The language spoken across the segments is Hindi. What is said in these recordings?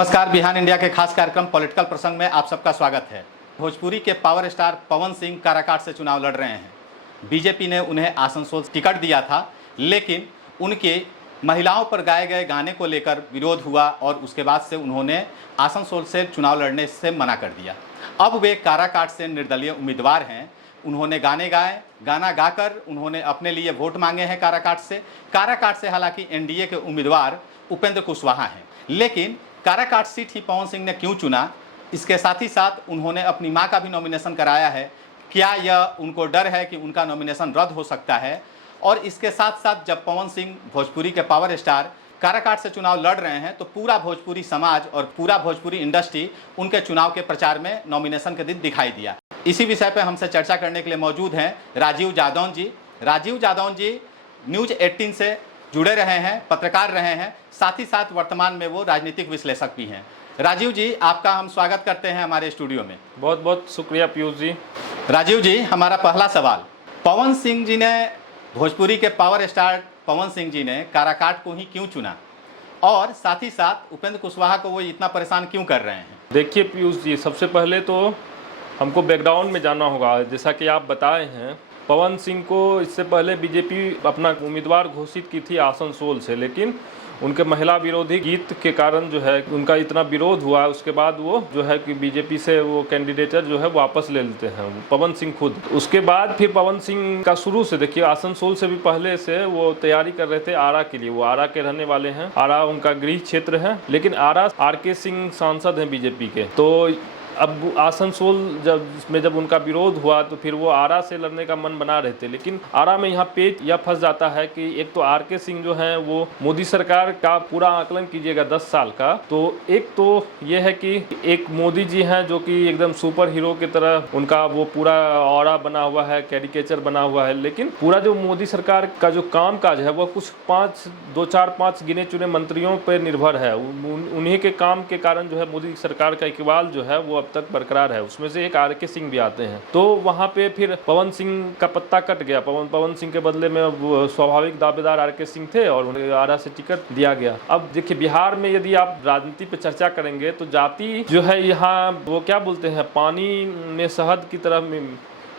नमस्कार, बिहान इंडिया के खास कार्यक्रम पॉलिटिकल प्रसंग में आप सबका स्वागत है। भोजपुरी के पावर स्टार पवन सिंह काराकाट से चुनाव लड़ रहे हैं। बीजेपी ने उन्हें आसनसोल टिकट दिया था, लेकिन उनके महिलाओं पर गाए गए गाने को लेकर विरोध हुआ और उसके बाद से उन्होंने आसनसोल से चुनाव लड़ने से मना कर दिया। अब वे काराकाट से निर्दलीय उम्मीदवार हैं। उन्होंने गाना गाकर उन्होंने अपने लिए वोट मांगे हैं काराकाट से हालांकि एनडीए के उम्मीदवार उपेंद्र कुशवाहा हैं, लेकिन काराकाट सीट ही पवन सिंह ने क्यों चुना, इसके साथ ही साथ उन्होंने अपनी मां का भी नॉमिनेशन कराया है। क्या यह उनको डर है कि उनका नॉमिनेशन रद्द हो सकता है? और इसके साथ साथ जब पवन सिंह भोजपुरी के पावर स्टार काराकाट से चुनाव लड़ रहे हैं तो पूरा भोजपुरी समाज और पूरा भोजपुरी इंडस्ट्री उनके चुनाव के प्रचार में नॉमिनेशन के दिन दिखाई दिया। इसी विषय पर हमसे चर्चा करने के लिए मौजूद हैं राजीव जादौन जी। राजीव जादौन जी न्यूज़ 18 से जुड़े रहे हैं, पत्रकार रहे हैं, साथ ही साथ वर्तमान में वो राजनीतिक विश्लेषक भी हैं। राजीव जी, आपका हम स्वागत करते हैं हमारे स्टूडियो में। बहुत बहुत शुक्रिया पीयूष जी। राजीव जी, हमारा पहला सवाल, पवन सिंह जी ने, भोजपुरी के पावर स्टार पवन सिंह जी ने काराकाट को ही क्यों चुना और साथ ही साथ उपेंद्र कुशवाहा को वो इतना परेशान क्यों कर रहे हैं? देखिए पीयूष जी, सबसे पहले तो हमको बैकग्राउंड में जानना होगा। जैसा कि आप बताए हैं, पवन सिंह को इससे पहले बीजेपी अपना उम्मीदवार घोषित की थी आसनसोल से, लेकिन उनके महिला विरोधी गीत के कारण जो है उनका इतना विरोध हुआ, उसके बाद वो जो है कि बीजेपी से वो कैंडिडेटर जो है वापस ले लेते हैं पवन सिंह खुद। उसके बाद फिर पवन सिंह का शुरू से देखिए, आसनसोल से भी पहले से वो तैयारी कर रहे थे आरा के लिए। वो आरा के रहने वाले हैं, आरा उनका गृह क्षेत्र है, लेकिन आरा आर.के. सिंह सांसद हैं बीजेपी के। तो अब आसनसोल जब उनका विरोध हुआ तो फिर वो आरा से लड़ने का मन बना रहे थे, लेकिन आरा में यहाँ पेच यह फंस जाता है कि एक तो आर.के. सिंह जो हैं वो मोदी सरकार का पूरा आकलन कीजिएगा 10 साल का, तो एक तो ये है कि एक मोदी जी हैं जो कि एकदम सुपर हीरो की तरह उनका वो पूरा ऑरा बना हुआ है, कैरिकेचर बना हुआ है, लेकिन पूरा जो मोदी सरकार का जो काम काज है वो कुछ 5 गिने चुने मंत्रियों पर निर्भर है। उन्हीं के काम के कारण जो है मोदी सरकार का इकबाल जो है वो तक बरकरार है। उसमें से एक आर.के. सिंह भी आते हैं। तो वहां पे फिर पवन सिंह का पत्ता कट गया। पवन सिंह के बदले में स्वाभाविक दावेदार आर.के. सिंह थे और उन्हें आरा से टिकट दिया गया। अब देखिए, बिहार में यदि आप राजनीति पे चर्चा करेंगे तो जाति जो है यहाँ वो क्या बोलते हैं, पानी में शहद की तरह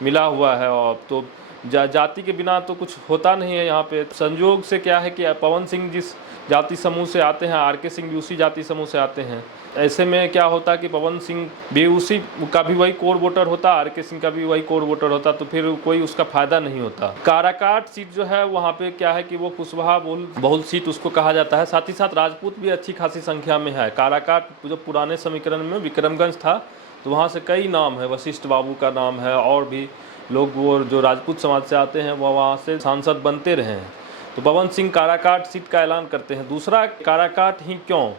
मिला हुआ है। और तो जाति के बिना तो कुछ होता नहीं है यहाँ पे। संयोग से क्या है कि पवन सिंह जिस जाति समूह से आते हैं, आर.के. सिंह भी उसी जाति समूह से आते हैं। ऐसे में क्या होता कि पवन सिंह भी उसी का भी वही कोर वोटर होता, आर.के. सिंह का भी वही कोर वोटर होता, तो फिर कोई उसका फायदा नहीं होता। काराकाट सीट जो है वहाँ पे क्या है कि वो कुशवाहा बहुल सीट उसको कहा जाता है। साथ ही साथ राजपूत भी अच्छी खासी संख्या में है। काराकाट जो पुराने समीकरण में विक्रमगंज था तो वहाँ से कई नाम है, वशिष्ठ बाबू का नाम है, और भी लोग वो जो राजपूत समाज से आते हैं वो वहाँ से सांसद बनते रहे हैं। तो पवन सिंह काराकाट सीट का ऐलान करते हैं। दूसरा, काराकाट ही क्यों?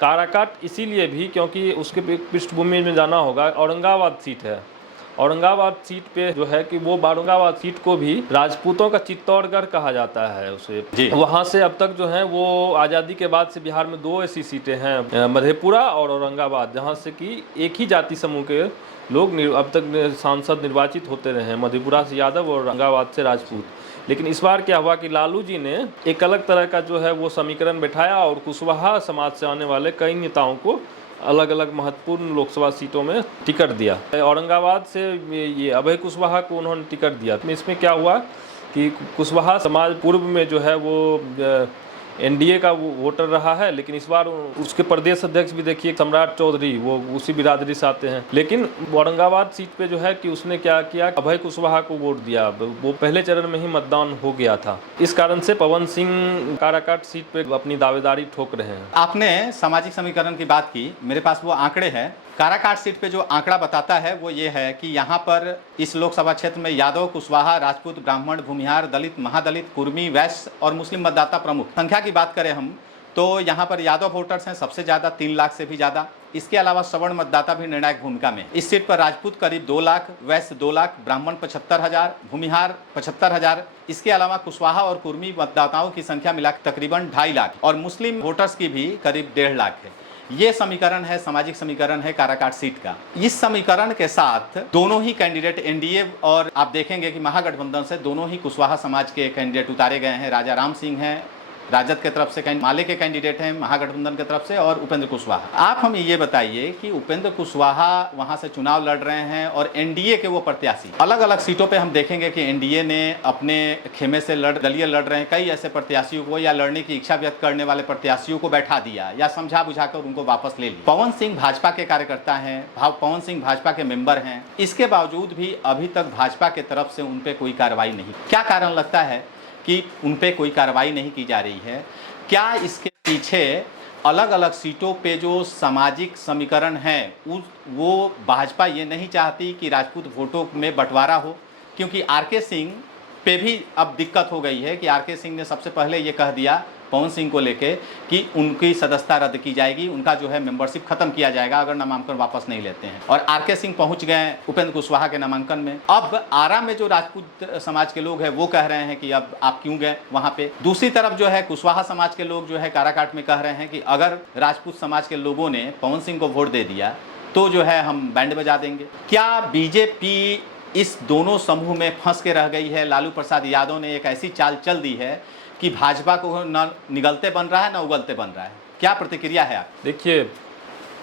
काराकाट इसीलिए भी क्योंकि उसके पृष्ठभूमि में जाना होगा, औरंगाबाद सीट है। औरंगाबाद सीट पे जो है कि वो औरंगाबाद सीट को भी राजपूतों का चित्तौड़गढ़ कहा जाता है उसे। वहाँ से अब तक जो है वो आज़ादी के बाद से बिहार में 2 ऐसी सीटें हैं, मधेपुरा और औरंगाबाद, जहाँ से कि एक ही जाति समूह के लोग अब तक सांसद निर्वाचित होते रहे हैं, मधेपुरा से यादव और औरंगाबाद से राजपूत। लेकिन इस बार क्या हुआ कि लालू जी ने एक अलग तरह का जो है वो समीकरण बैठाया और कुशवाहा समाज से आने वाले कई नेताओं को अलग अलग महत्वपूर्ण लोकसभा सीटों में टिकट दिया। औरंगाबाद से ये अभय कुशवाहा को उन्होंने टिकट दिया। इसमें क्या हुआ कि कुशवाहा समाज पूर्व में जो है वो एनडीए का वोटर रहा है, लेकिन इस बार उसके प्रदेश अध्यक्ष भी देखिए सम्राट चौधरी, वो उसी बिरादरी से आते हैं। लेकिन औरंगाबाद सीट पे जो है कि उसने क्या किया, अभय कुशवाहा को वोट दिया। वो पहले चरण में ही मतदान हो गया था। इस कारण से पवन सिंह काराकाट सीट पे अपनी दावेदारी ठोक रहे हैं। आपने सामाजिक समीकरण की बात की, मेरे पास वो आंकड़े हैं। काराकाट सीट पे जो आंकड़ा बताता है वो ये है कि यहाँ पर इस लोकसभा क्षेत्र में यादव, कुशवाहा, राजपूत, ब्राह्मण, भूमिहार, दलित, महादलित, कुर्मी, वैश्य और मुस्लिम मतदाता प्रमुख। संख्या की बात करें हम तो यहाँ पर यादव वोटर्स हैं सबसे ज़्यादा, 3 लाख से भी ज़्यादा। इसके अलावा सवर्ण मतदाता भी निर्णायक भूमिका में। इस सीट पर राजपूत करीब 2 लाख, वैश्य 2 लाख, ब्राह्मण 75,000, भूमिहार 75,000। इसके अलावा कुशवाहा और कुर्मी मतदाताओं की संख्या मिलाकर तकरीबन 2.5 लाख और मुस्लिम वोटर्स की भी करीब 1.5 लाख है। ये समीकरण है, सामाजिक समीकरण है काराकाट सीट का। इस समीकरण के साथ दोनों ही कैंडिडेट एनडीए और आप देखेंगे कि महागठबंधन से दोनों ही कुशवाहा समाज के कैंडिडेट उतारे गए हैं। राजा राम सिंह हैं राजद के तरफ से माले के कैंडिडेट हैं महागठबंधन की तरफ से, और उपेंद्र कुशवाहा। आप हमें ये बताइए कि उपेंद्र कुशवाहा वहां से चुनाव लड़ रहे हैं और एनडीए के वो प्रत्याशी, अलग अलग सीटों पे हम देखेंगे कि एनडीए ने अपने खेमे से दलीय लड़ रहे हैं कई ऐसे प्रत्याशियों को, या लड़ने की इच्छा व्यक्त करने वाले प्रत्याशियों को बैठा दिया या समझा बुझाकर उनको वापस ले लिया। पवन सिंह भाजपा के कार्यकर्ता हैं, पवन सिंह भाजपा के मेंबर हैं, इसके बावजूद भी अभी तक भाजपा के तरफ से उन पर कोई कार्रवाई नहीं। क्या कारण लगता है कि उन पे कोई कार्रवाई नहीं की जा रही है? क्या इसके पीछे अलग अलग सीटों पे जो सामाजिक समीकरण है वो भाजपा ये नहीं चाहती कि राजपूत वोटों में बंटवारा हो? क्योंकि आरके सिंह पे भी अब दिक्कत हो गई है कि आरके सिंह ने सबसे पहले ये कह दिया पवन सिंह को लेके कि उनकी सदस्यता रद्द की जाएगी, उनका जो है मेंबरशिप खत्म किया जाएगा अगर नामांकन वापस नहीं लेते हैं। और आरके सिंह पहुंच गए उपेंद्र कुशवाहा के नामांकन में। अब आरा में जो राजपूत समाज के लोग हैं वो कह रहे हैं कि अब आप क्यों गए वहां पे। दूसरी तरफ जो है कुशवाहा समाज के लोग जो है काराकाट में कह रहे हैं कि अगर राजपूत समाज के लोगों ने पवन सिंह को वोट दे दिया तो जो है हम बैंड बजा देंगे। क्या बीजेपी इस दोनों समूह में फंस के रह गई है? लालू प्रसाद यादव ने एक ऐसी चाल चल दी है कि भाजपा को न निगलते बन रहा है न उगलते बन रहा है। क्या प्रतिक्रिया है आप? देखिए,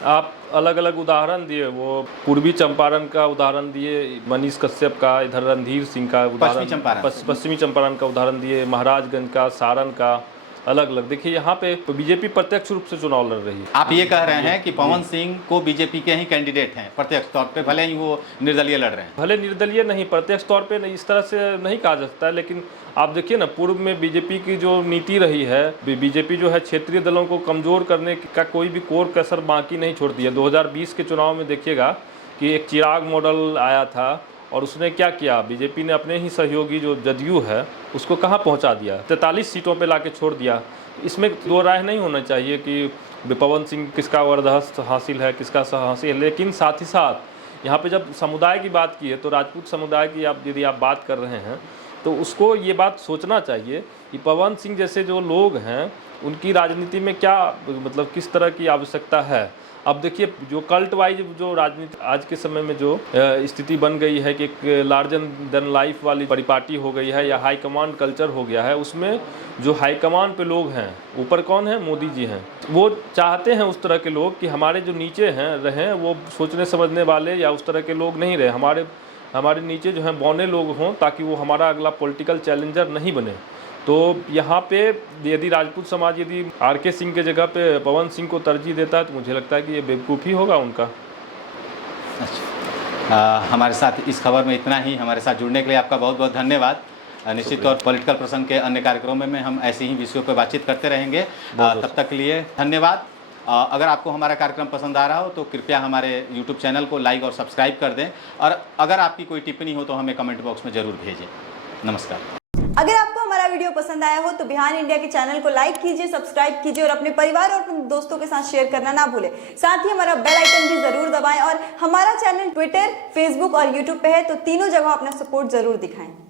आप अलग अलग उदाहरण दिए, वो पूर्वी चंपारण का उदाहरण दिए, मनीष कश्यप का, इधर रणधीर सिंह का उदाहरण, पश्चिमी चंपारण का उदाहरण दिए, महाराजगंज का, सारण का, अलग अलग। देखिए यहाँ पे बीजेपी प्रत्यक्ष रूप से चुनाव लड़ रही है। आप ये कह रहे हैं कि पवन सिंह को बीजेपी के ही कैंडिडेट हैं प्रत्यक्ष तौर पे, भले ही वो निर्दलीय लड़ रहे हैं। भले निर्दलीय नहीं, प्रत्यक्ष तौर पे नहीं, इस तरह से नहीं कहा जा सकता है। लेकिन आप देखिए ना, पूर्व में बीजेपी की जो नीति रही है, बीजेपी जो है क्षेत्रीय दलों को कमजोर करने का कोई भी कोर कसर बाकी नहीं छोड़ दिया। 2020 के चुनाव में देखिएगा कि एक चिराग मॉडल आया था और उसने क्या किया, बीजेपी ने अपने ही सहयोगी जो जदयू है उसको कहाँ पहुँचा दिया, 43 सीटों पे लाके छोड़ दिया। इसमें दो राय नहीं होना चाहिए कि पवन सिंह किसका वरदहस्त हासिल है, किसका हासिल है। लेकिन साथ ही साथ यहाँ पे जब समुदाय की बात की है तो राजपूत समुदाय की यदि आप बात कर रहे हैं तो उसको ये बात सोचना चाहिए कि पवन सिंह जैसे जो लोग हैं उनकी राजनीति में क्या मतलब किस तरह की आवश्यकता है। अब देखिए, जो कल्ट वाइज जो राजनीति आज के समय में जो स्थिति बन गई है कि एक लार्जर देन लाइफ वाली परिपाटी हो गई है या हाई कमांड कल्चर हो गया है, उसमें जो हाई कमांड पे लोग हैं, ऊपर कौन है, मोदी जी हैं, वो चाहते हैं उस तरह के लोग कि हमारे जो नीचे हैं रहें वो सोचने समझने वाले या उस तरह के लोग नहीं रहे, हमारे नीचे जो हैं बौने लोग हों ताकि वो हमारा अगला पॉलिटिकल चैलेंजर नहीं बने। तो यहाँ पे यदि राजपूत समाज यदि आरके सिंह के जगह पे पवन सिंह को तरजीह देता है तो मुझे लगता है कि ये बेवकूफ़ी होगा उनका। अच्छा, हमारे साथ इस खबर में इतना ही। हमारे साथ जुड़ने के लिए आपका बहुत बहुत धन्यवाद। निश्चित तौर पॉलिटिकल प्रसंग के अन्य कार्यक्रमों में हम ऐसे ही विषयों पर बातचीत करते रहेंगे। तब तक के लिए धन्यवाद। अगर आपको हमारा कार्यक्रम पसंद आ रहा हो तो कृपया हमारे YouTube चैनल को लाइक और सब्सक्राइब कर दें, और अगर आपकी कोई टिप्पणी हो तो हमें कमेंट बॉक्स में ज़रूर भेजें। नमस्कार। अगर आपको हमारा वीडियो पसंद आया हो तो बिहान इंडिया के चैनल को लाइक कीजिए, सब्सक्राइब कीजिए और अपने परिवार और अपने दोस्तों के साथ शेयर करना ना भूलें। साथ ही हमारा बेल आइकन भी जरूर दबाएं और हमारा चैनल ट्विटर, फेसबुक और यूट्यूब पे है तो तीनों जगह अपना सपोर्ट जरूर दिखाएं।